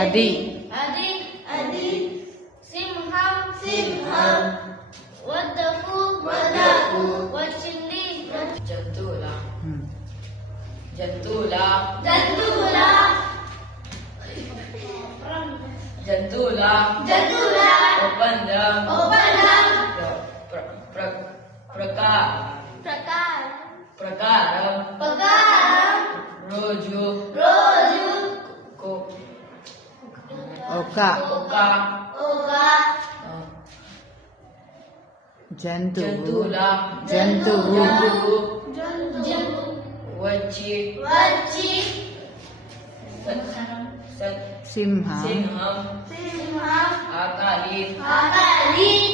అది సింహం వద్దకు వచ్చింది. జంతువుల ఒప్పందం ప్రకారం రోజు ఒక జంతువు వచ్చి సింహం ఆకాలి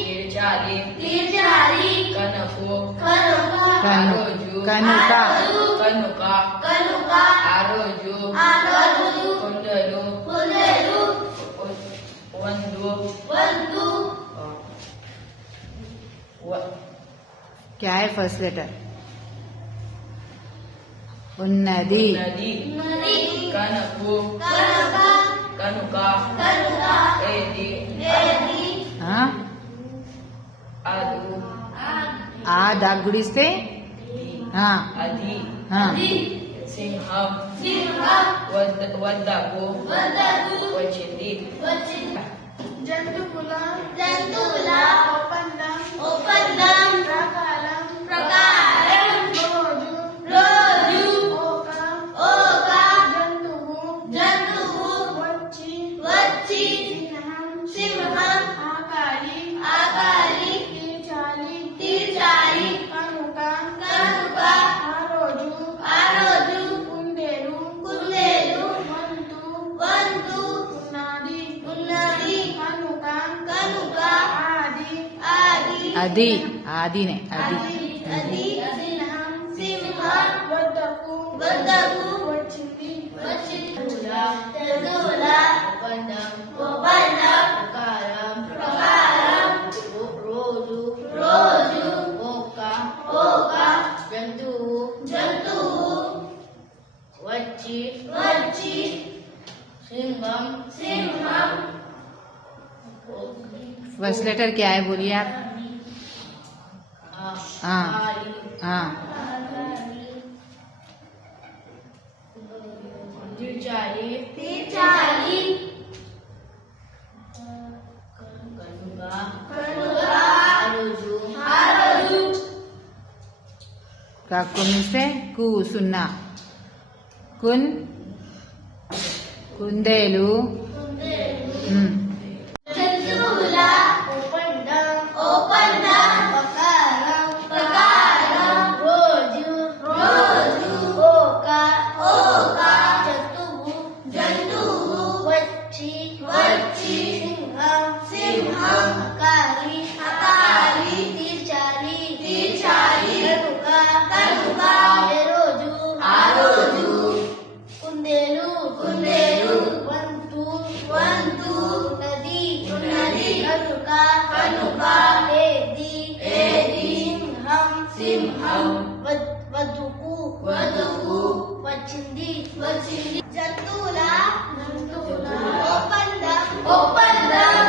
తీర్చాలి కనుక ఆ రోజు కొండలు क्या है फर्स्ट लेटर? ఉన్నది కనుక ఏది ఆ దగ్గుడిస్తే అది సింహం వద్దకు వచ్చింది. జంతువుల ఒప్పందం ప్రకారం రోజు ఒక జంతువు వచ్చి సింహం ఆకాలి తీర్చాలి కనుక ఆ రోజు కుందేలు వంతు ఉన్నది కనుక ఆదినే సింహం వద్దకు వచ్చింది. ఒప్పందం ప్రకారం రోజు ఒక జంతువు వచ్చి సింహం फर्स्ट लेटर क्या है बोलिए आप? తీర్చాలి ఆ రోజు కాకునిస్తే కు సున్నా కుందేలు జంతువుల ఒప్పందం ప్రకారం రోజు ఒక జంతువు వచ్చి సింహం ఆకాలి తీర్చాలి కనుక ఆ రోజు కుందేలు వంతు ఉన్నది కనుక ఏది సింహం వద్దకు వచ్చింది. జంతువుల ఒప్పందం